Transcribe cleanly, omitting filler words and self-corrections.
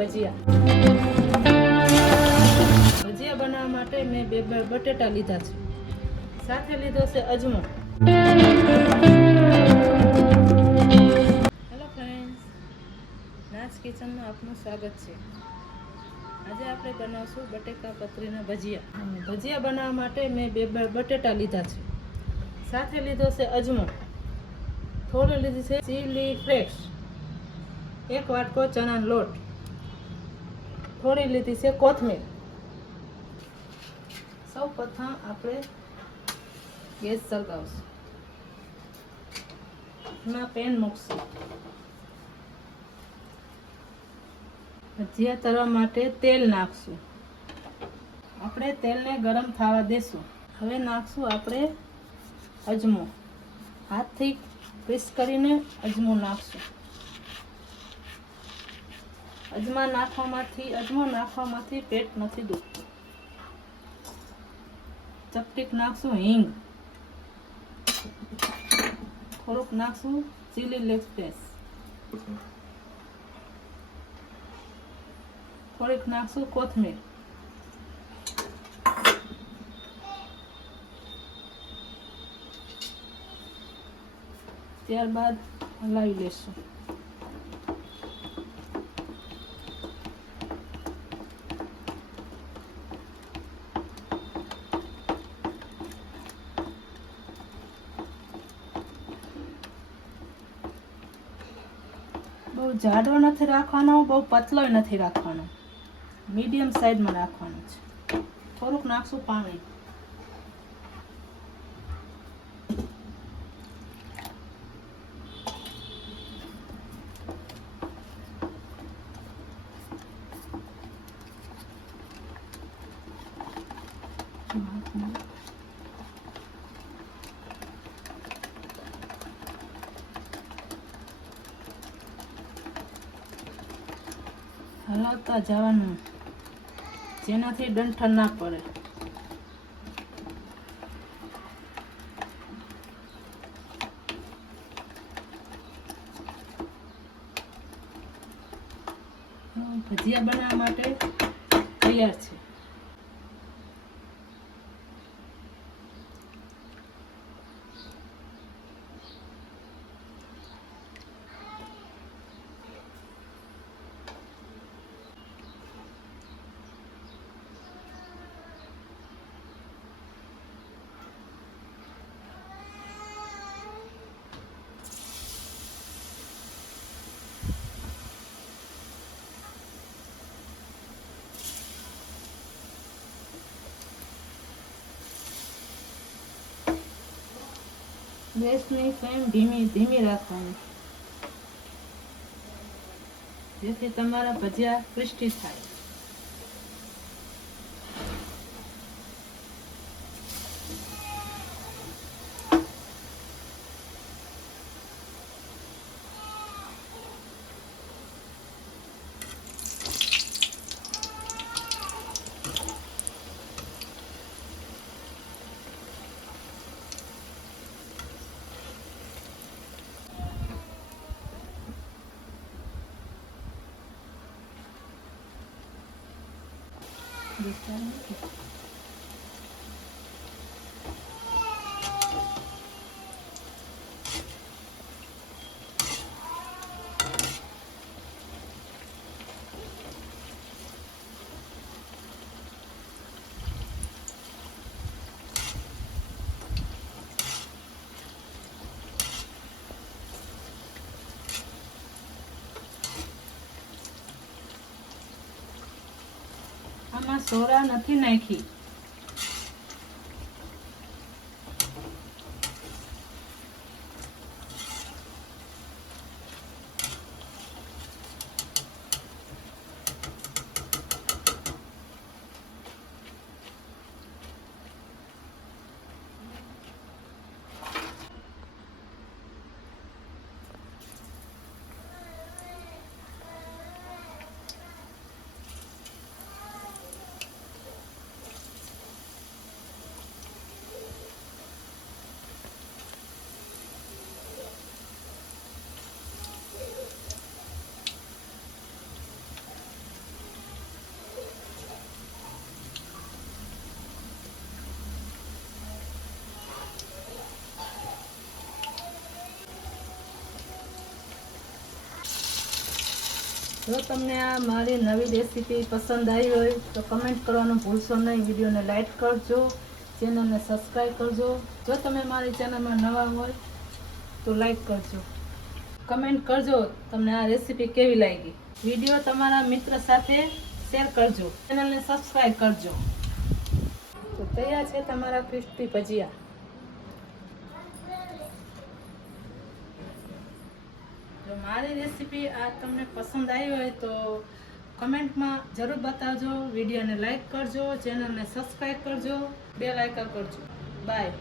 ભજીયા બનાવવા માટે મેં બે બટેટા લીધા છે, સાથે લીધો છે અજમો. હેલો ફ્રેન્ડ્સ, નાચ કિચનમાં આપનું સ્વાગત છે. આજે આપણે બનાવશું બટેકા પતરીના ભજીયા. ભજીયા બનાવવા માટે મેં બે બટેટા લીધા છે, સાથે લીધો છે અજમો, થોડી લીધી છે ચીલી ફ્લેક્સ, 1 વાટકો ચણાનો લોટ, થોડી લીધી છે કોથમીર. સૌ પ્રથમ આપણે ગેસ સળગાવશું, એમાં પેન મૂકશું. ભજીયા તળવા માટે તેલ નાખશું. આપણે તેલને ગરમ થવા દેશું. હવે નાખશું આપણે અજમો. હાથથી ક્રિશ કરીને અજમો નાખશું. અજમો નાખવામાંથી પેટ નથી દુખતું. ચપટીક નાખશું હિંગ, થોડુંક નાખશું ચીલી ફ્લેક્સ, થોડીક નાખશું કોથમીર. ત્યારબાદ હલાવી લેશું. બહુ જાડો નથી રાખવાનો, બહુ પતલો નથી રાખવાનો, મીડિયમ સાઈઝમાં રાખવાનો છે. થોડુંક નાખશું પાણી. હલાવતા જવાનું, જેનાથી ડંઠર ના પડે. ભજીયા બનાવવા માટે તૈયાર છે. ગેસની ફ્લેમ ધીમી રાખવાની, જેથી તમારા ભજીયા ક્રિસ્પી થાય. આમાં સોડા નથી નાખી. જો તમને આ મારી નવી રેસીપી પસંદ આવી હોય તો કમેન્ટ કરવાનું ભૂલશો નહીં. વિડીયોને લાઈક કરજો, ચેનલને સબસ્ક્રાઈબ કરજો. જો તમે મારી ચેનલમાં નવા હોય તો લાઈક કરજો, કમેન્ટ કરજો તમને આ રેસીપી કેવી લાગી. વિડીયો તમારા મિત્ર સાથે શેર કરજો, ચેનલને સબસ્ક્રાઈબ કરજો. તો તૈયાર છે તમારા ક્રિસ્પી ભજીયા. જો મારી રેસીપી આ તમને પસંદ આવી હોય તો કમેન્ટમાં જરૂર બતાવજો. વિડીયોને લાઈક કરજો, ચેનલને સબસ્ક્રાઈબ કરજો, બેલ આઇકન કરજો. બાય.